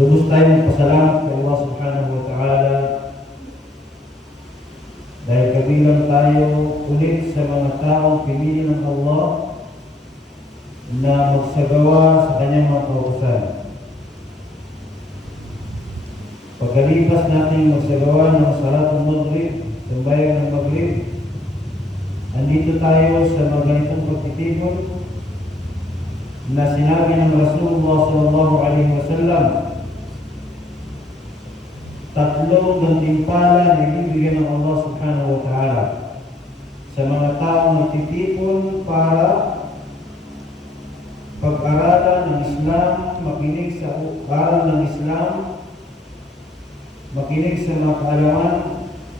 Lubos tayong pasalamat kay Allah subhanahu wa ta'ala dahil kabilang tayo ulit sa mga taong pinili ng Allah na magsagawa sa kanyang mga kautusan. Pagkalipas natin magsagawa ng Salatul Maghrib, sambayan ng Maghrib, andito tayo sa mga ganitong pagtitipon na sinabi ng Rasulullah sallallahu alaihi wasallam, tatlong gantimpala na ibibigay ng Allah subhanahu wa ta'ala sa mga taong nagtitipon para pag-aralan ng Islam, makinig sa aral ng Islam, makinig sa mga kaalaman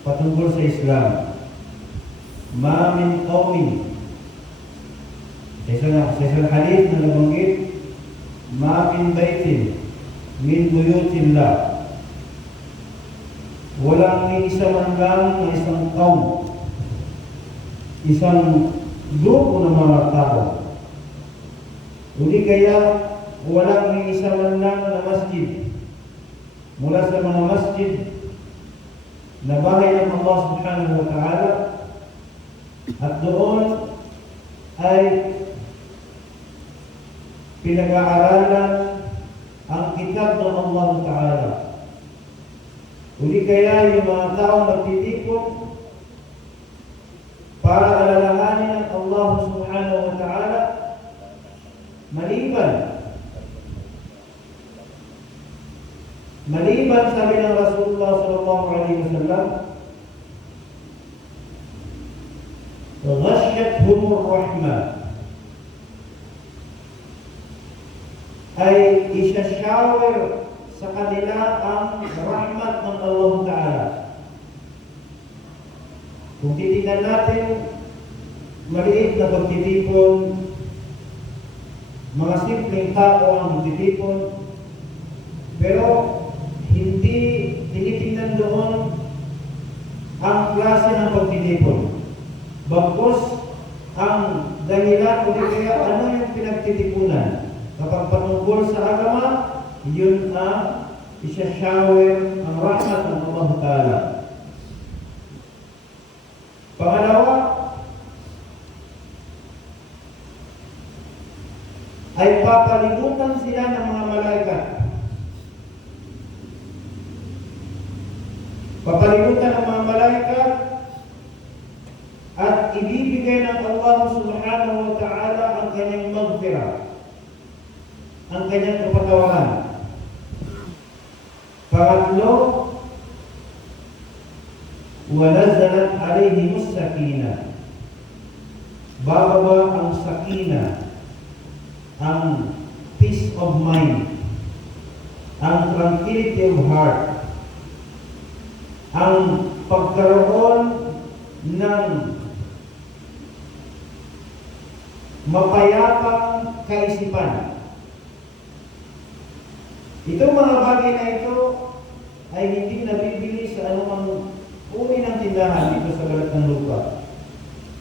patungkol sa Islam. Ma min qawmin, sa isang hadith na nabanggit, ma min baitin min buyutillah, walang may isa man lang na isang kaum, isang grupo ng mga tao, hindi kaya walang may isa man lang na masjid mula sa mga masjid na bahay ng Allah subhanahu wa ta'ala, at doon ay pinag-aaralan ang kitab ng Allah ta'ala. Uli kaya yung mga taong nagtitipon para alalahanin ang Allah subhanahu wa ta'ala, maliban sabi ng Rasulullah sallallahu alaihi wasallam, ghasyathumur rahmah, ay isashower sa kanila ang rahmat ng Allah Ta'ala. Kung titignan natin, maliit na pagtitipon, mga simpleng tao ang magtitipon, pero hindi tinitingnan doon ang klase ng pagtitipon. Bagkus ang dahilan o kaya ano yung pinagtitipunan. Kapag patungkol sa agama, yun ang isashower ang rahmat ng Allah Ta'ala. Pangalawa, ay papalibutan sila ng mga malaikat. Papalibutan ng mga malaikat at ibibigay ng Allah subhanahu wa ta'ala ang kanyang maghfirah, ang kanyang kapatawaran. Pangatlo, wanazalat alayhimus sakinah, bababa ang sakina, ang peace of mind, ang tranquility of heart, ang pagkaroon ng mapayapang kaisipan. Itong mga bagay na ito ay hindi nabibili sa anumang uri ng tindahan dito sa balat ng lupa.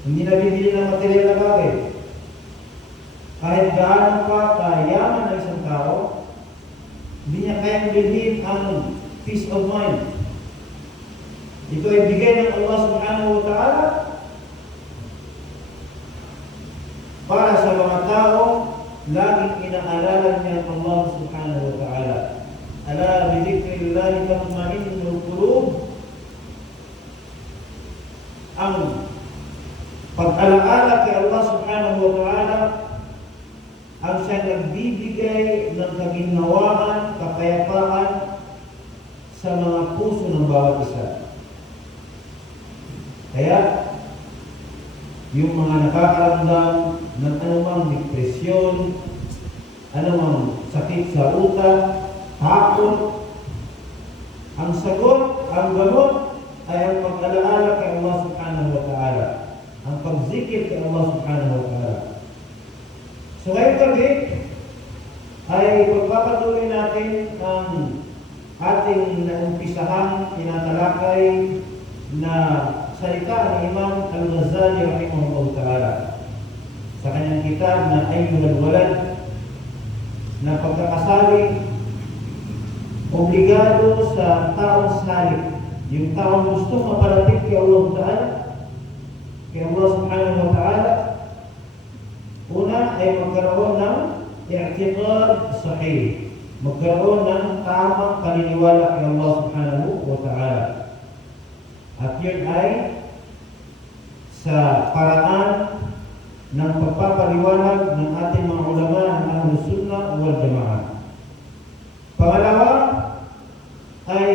Hindi nabibili ng material na bagay. Kahit gaano pa kayaman ng isang tao, hindi niya kayang bilhin ang peace of mind. Ito ay bigay ng Allah subhanahu wa ta'ala para sa mga tao laging inaalala niya ang Allah subhanahu wa ta'ala. Ala bidhikrillahi tatma'innul qulub. Ang pag-alaala kay Allah subhanahu wa ta'ala ang siyang nagbibigay ng kaginhawaan, kapayapaan sa mga puso ng bawat isa. Kaya, yung mga nakakaramdam ng anumang depresyon, anumang sakit sa utak, takot, ang sagot, ang gamot ay ang pag-alaala kay Allah subhanahu wa ta'ala, ang pagzikir kay Allah subhanahu wa ta'ala. So ngayong gabi ay pagpapatuloy natin ang ating naumpisahang tinatalakay na salita ni Imam Al-Ghazali rahimahullah ta'ala sa kanyang kitab na Ayyuhal Walad, na pagkakasabi obligado sa taong salik, yung taong gusto mapalapit kay Allah Ta'ala, kay Allah Subhanahu wa Ta'ala, una ay magkaroon ng i'tiqad sahih, magkaroon ng tamang paniniwala kay Allah Subhanahu wa Ta'ala. At yun ay sa paraan ng pagpapaliwanag ng ating mga ulama ng Ahlus Sunnah wal Jamaah. Pangalawa ay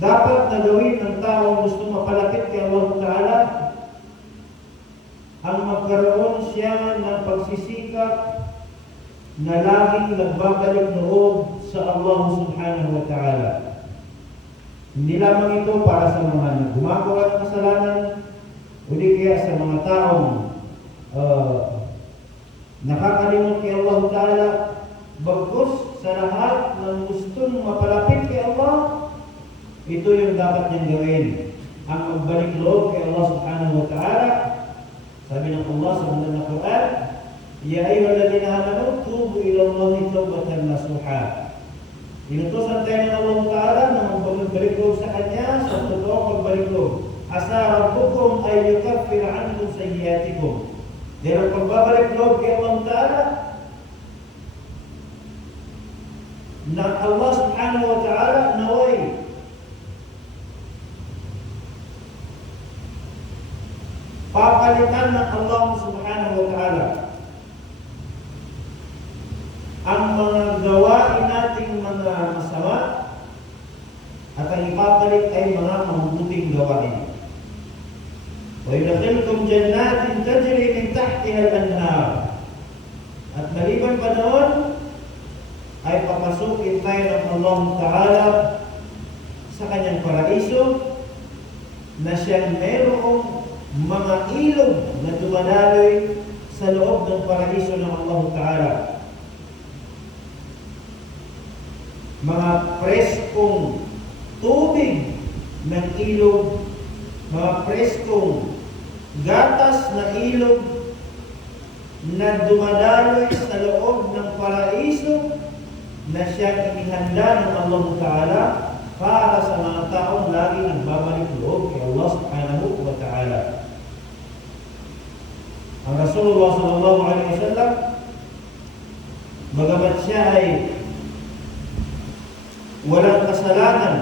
dapat na gawin ng taong gusto mapalapit kay Allah Ta'ala ang magkaroon siya ng pagsisikap na laging nagbabalik loob sa Allah Subhanahu wa Ta'ala. Hindi lamang ito para sa mga gumagawa ng kasalanan o di kaya sa mga taong nakakalimot kay Allah Ta'ala, bagkus sa lahat ng gustong mapalapit kay Allah, ito yung dapat niyang gawin. Ang magbalik loob kay Allah Subhanahu wa Ta'ala. Sabi ng Allah sa banal na Quran, Ya ayyuhalladhina amanu tubu ila Allahi tawbatan nasuha. Inutusan tayo ng Allah Ta'ala na magbalik loob sa Kanya sa totoong pagbalik loob. Asa rabbukum ay yukaffir ankum sayyiatikum. Dahil ang pagbabalik loob kay Allah Ta'ala na Allah Subhanahu wa Ta'ala naway papalitan ng Allah Subhanahu wa Ta'ala ang mga gawain nating mga masama at ang ipapalit ay mga mabubuting gawain. Wa yudkhilkum jannatin tajri min tahtiha al-anhar. At maliban pa noon ay papasukin tayo ng Allah Ta'ala sa kanyang paraiso na siyang mayroong mga ilog na dumadaloy sa loob ng paraiso ng Allah Ta'ala. Mga preskong tubig ng ilog, mga preskong gatas na ilog na dumadaloy sa loob ng paraiso na siyang inihanda ng Allah Ta'ala para sa mga taong lagi nagbabalik loob kay Allah Subhanahu wa Ta'ala. Ang Rasulullah sallallahu alaihi wasallam, bagamat siya ay walang kasalanan,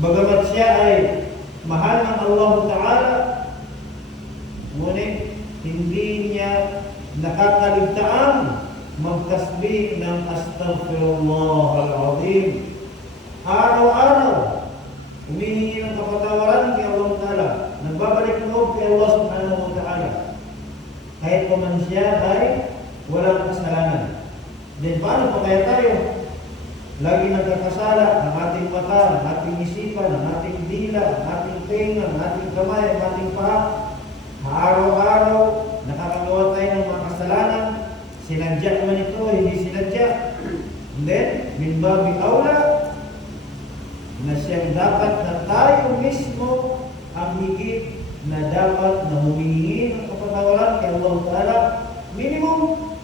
bagamat siya ay mahal ng Allah Ta'ala, ngunit hindi niya nakakaligtaan magtasbih ng astaghfirullah al-azim. Araw-araw humihingi ng kapatawaran kay Allah Ta'ala, nagbabalik loob kay Allah Subhanahu wa Ta'ala, kahit pa man siya ay walang kasalanan. Then paano pa kaya tayo? Lagi nagkakasala ang ating mata, ang ating isipan, ang ating dila, ang ating tenga, ang ating kamay, ang ating paa. Araw-araw nakakagawa tayo ng mga kasalanan. Sinadya man ito, hindi sinadya. And then, min babi aula, na siyang dapat na tayo mismo ang higit na dapat na humihingi ng kapatawaran kay Allah Ta'ala. Minimum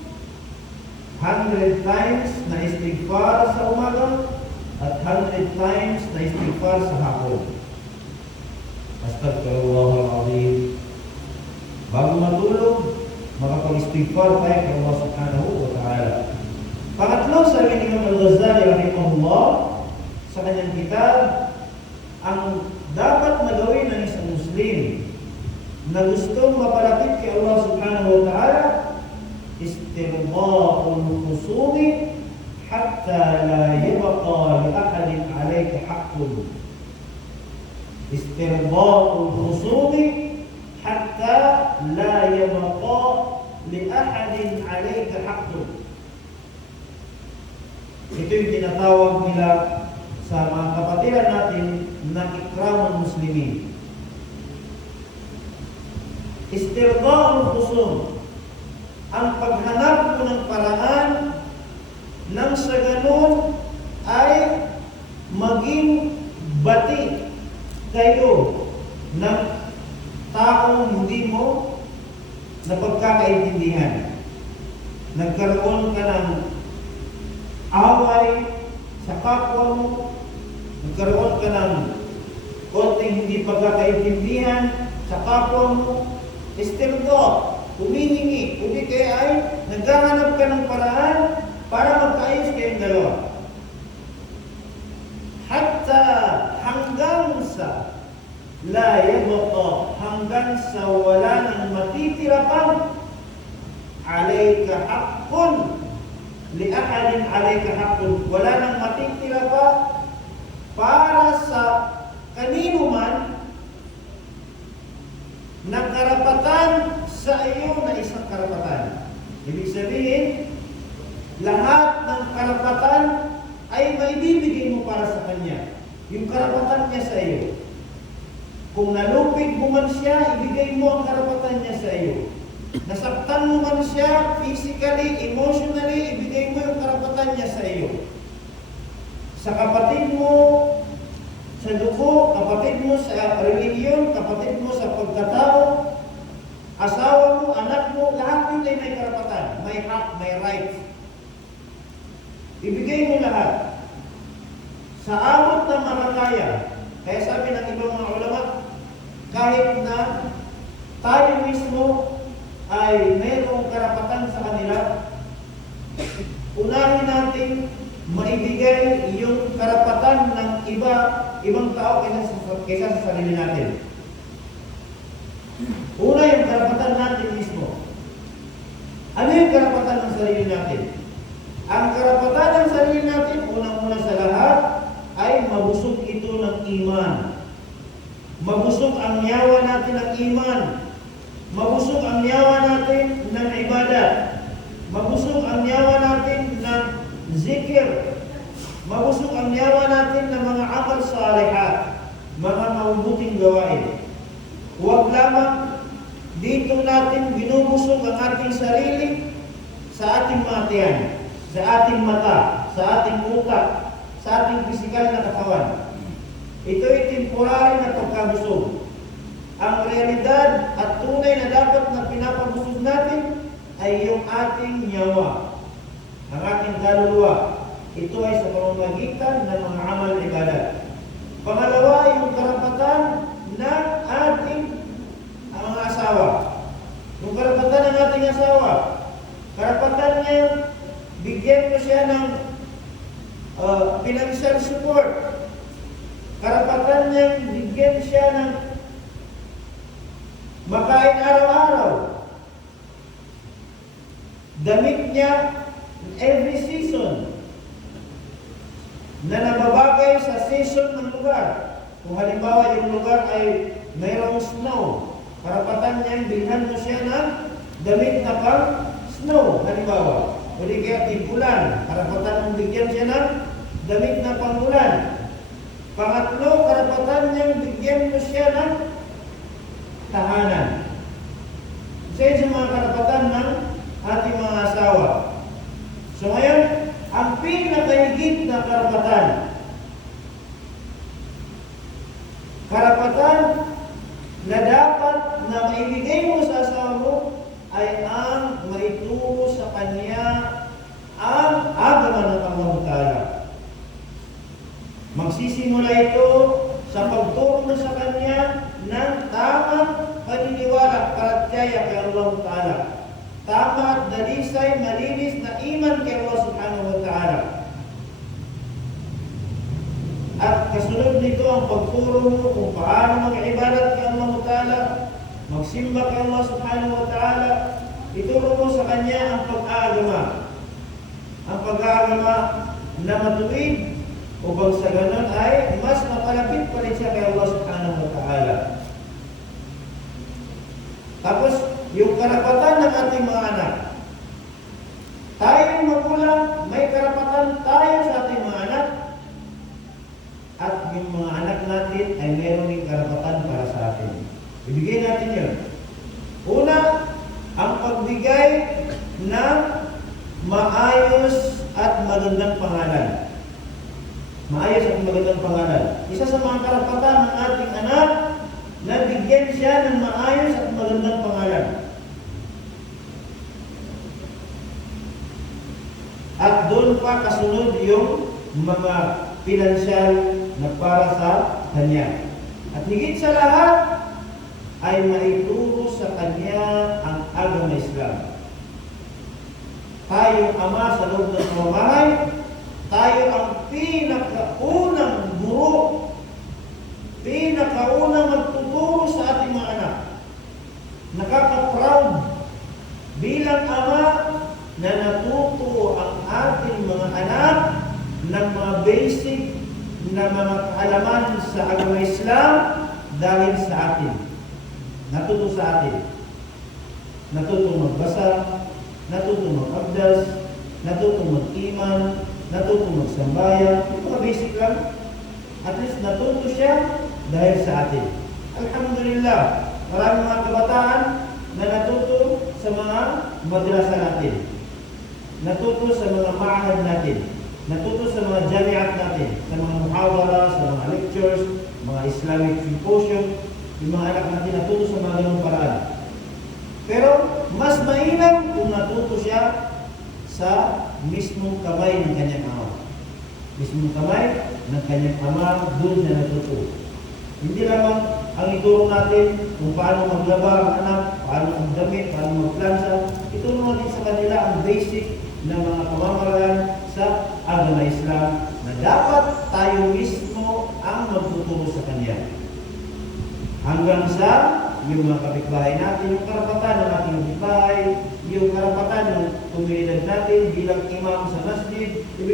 100 times na istighfar sa umaga at 100 times na istighfar sa hapon. Astaghfirullahalazim. Bago matulog, makapag-istighfar tayo kay Allah Subhanahu wa Ta'ala. Pangatlo, sabi ni Imam Al-Ghazali rahimahullah sa kanyang kitab, ang dapat na gawin ng isang Muslim na gustong mapalapit kay Allah Subhanahu wa Ta'ala, istirda'ul khusumi hatta la yabqa li ahadin alayka haqqun. Istirda'ul khusumi hatta la yabqa li ahadin alayka haqqun. Ito yung tinatawag nila sa mga kapatiran natin na ikramul muslimin. Istirda'ul khusum, ang paghanap mo ng paraan nang sa ganun ay maging bati kayo ng taong hindi mo na pagkakaintindihan. Nagkaroon ka ng away sa kapwa mo, nagkaroon ka ng konting hindi pagkakaintindihan sa kapwa mo, still go, humihingi, hindi kaya ay naghahanap ka ng paraan para magkaayos kayong dalawa. Hatta hanggang sa la yabqa, hanggang sa wala nang matitira pang alayka haqqun li ahadin alayka haqqun, wala nang matitira pa para sa kanino man na karapatan sa iyo na isang karapatan. Ibig sabihin, lahat ng karapatan ay maibibigay mo para sa kanya. Yung karapatan niya sa iyo. Kung nalupig mo man siya, ibigay mo ang karapatan niya sa iyo. Nasaktan mo man siya, physically, emotionally, ibigay mo yung karapatan niya sa iyo. Sa kapatid mo, sa dugo, kapatid mo sa relihiyon, kapatid mo sa pagkatao, asawa mo, anak mo, lahat yun ay may karapatan, may hak, may right. Ibigay mo lahat. Sa abot ng makakaya, kaya sabi ng ibang mga ulama, kahit na tayo mismo ay mayroong karapatan sa kanila, unahin natin maibigay yung karapatan ng ibang tao kaysa sa sarili natin. Una, yung karapatan natin mismo. Ano yung karapatan ng sarili natin? Ang karapatan ng sarili natin, unang-una sa lahat, ay mabusog ito ng iman. Mabusog ang yawa natin ng iman. Mabusog ang yawa natin ng ibadat. Mabusog ang yawa natin ng zikir. Mabusog ang yawa natin ng mga amal salihat, mga mabubuting gawain. Huwag lamang dito natin binubusog ang ating sarili sa ating mga tiyan, sa ating mata, sa ating utak, sa ating pisikal na katawan. Ito ay temporary na pagkabusog. Ang realidad at tunay na dapat na pinapabusog natin ay yung ating yawa, ang ating kaluluwa. Ito ay sa pamamagitan ng mga amal ibadat. Pangalawa, yung karapatan ng ating mga asawa. Yung karapatan ng ating asawa, karapatan niya, bigyan mo siya ng financial support. Karapatan niya, bigyan siya ng makain araw-araw. Damit niya every season na nababagay sa season ng lugar. Kung halimbawa yung lugar ay mayroong snow, karapatan niya, bilhan mo siya ng damit na pang snow, halimbawa. O di kaya tigulan, karapatan mong bigyan siya ng damit na pang ulan. Pangatlo, karapatan niyang bigyan mo siya ng tahanan. Isa yun sa mga karapatan ng ating mga asawa. So ngayon, ang pinakahigit na karapatan na dapat na maibigay mo sa asawa mo ay ang maituro sa kanya ang agaman ng Allah Ta'ala. Magsisimula ito sa pagturo mo sa kanya ng tamang paniniwala, karatyaya kay Allah Ta'ala. Tama at dalisay, malinis na iman kay Allah Subhanahu wa Ta'ala. At kasunod nito ang pagturo mo kung paano mag-ibadat kay Allah Ta'ala, magsimba kay Allah Subhanahu wa Ta'ala. Ituro mo sa kanya ang pag-aagama. Ang pag-aagama na matuwid upang sa ganun ay mas mapalapit pa rin siya kay Allah Subhanahu wa Ta'ala. Tapos, yung karapatan ng ating mga anak. Tayong magulang, may karapatan tayo sa ating mga anak. At yung mga anak natin ay meron din karapatan para sa atin. Ibigay natin yun. Una, ang pagbigay ng maayos at magandang pangalan. Maayos at magandang pangalan. Isa sa mga karapatan ng ating anak na bigyan siya ng maayos at magandang pangalan. At doon pa pa kasunod yung mga pinansyal na para sa kanya. At higit sa lahat, ay maituro sa kanya ang agama Islam. Tayong ama sa loob ng pamamahay, tayo ang pinakaunang guro, pinakaunang magtuturo sa ating mga anak. Nakaka-proud bilang ama na natuto ang ating mga anak ng mga basic na mga kaalaman sa agama Islam dahil sa atin. Natuto sa atin. Natuto magbasa, natuto mag-abdas, natuto mag-iman, natuto magsambayan. Ito mga basic lang. At least natuto siya dahil sa atin. Alhamdulillah, maraming mga kabataan na natuto sa mga madrasa natin. Natuto sa mga ma'ahad natin. Natuto sa mga jamiat natin. Sa mga muhawara, sa mga lectures, mga Islamic symposium. Yung mga anak natin natuto sa mga ganung paraan. Pero mas mainam kung natuto siya sa mismong kamay ng kanyang ama. Mismong kamay ng kanyang ama, doon siya natuto. Hindi lamang ang ituro natin kung paano maglaba ang anak, paano magdamit, paano magplansa. Ituro natin sa kanila ang basic na mga pamamaraan sa agama Islam na dapat tayo mismo ang magtuturo sa kanya. Hanggang sa yung mga kapitbahay natin, yung karapatan ng ating kapitbahay, yung karapatan ng komunidad natin bilang imam sa masjid,